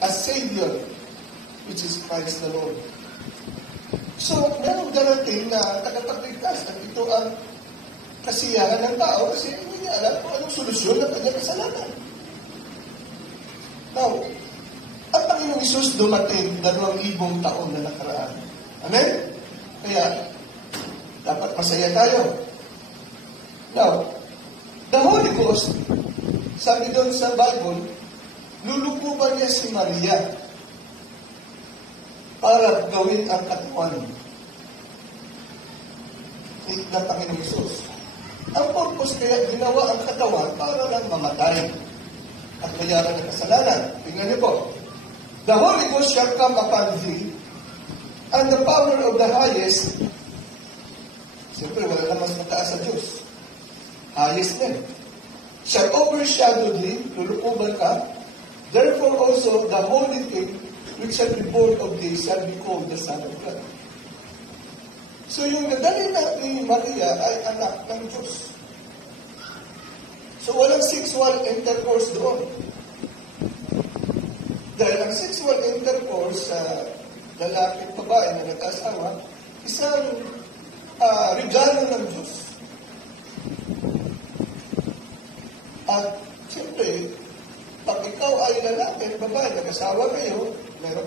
a Savior, which is Christ the Lord. So, merong darating na tagapagligtas at ito ang kasiyahan ng tao kasi hindi niya alam kung anong solusyon ng kanyang kasalanan. Now, ang Panginoong Isus dumating 2,000 taon na nakaraan. Amen? Kaya, dapat masaya tayo. Now, the Holy Ghost, sabi doon sa Bible, lulukuban niya si Maria para gawin ang katawan ng Panginoong Isus. Ang purpose kaya ginawa ang katawan para lang mamatay at bayaran ng kasalanan. Tingnan niyo po. The Holy Ghost shall come upon thee, and the power of the highest, siyempre wala naman mataas sa Diyos, highest din, shall overshadow thee, lulukuban ka, therefore also the holy thing which shall be born of thee shall be called the Son of God. So yung nadali ni Maria ay anak ng Diyos. So walang sexual intercourse doon. Dahil ang sexual intercourse sa lalaki at babae na nag-asawa, isang regalo ng Diyos. At siyempre, pag ikaw ay lalaki at babae, nag-asawa kayo, meron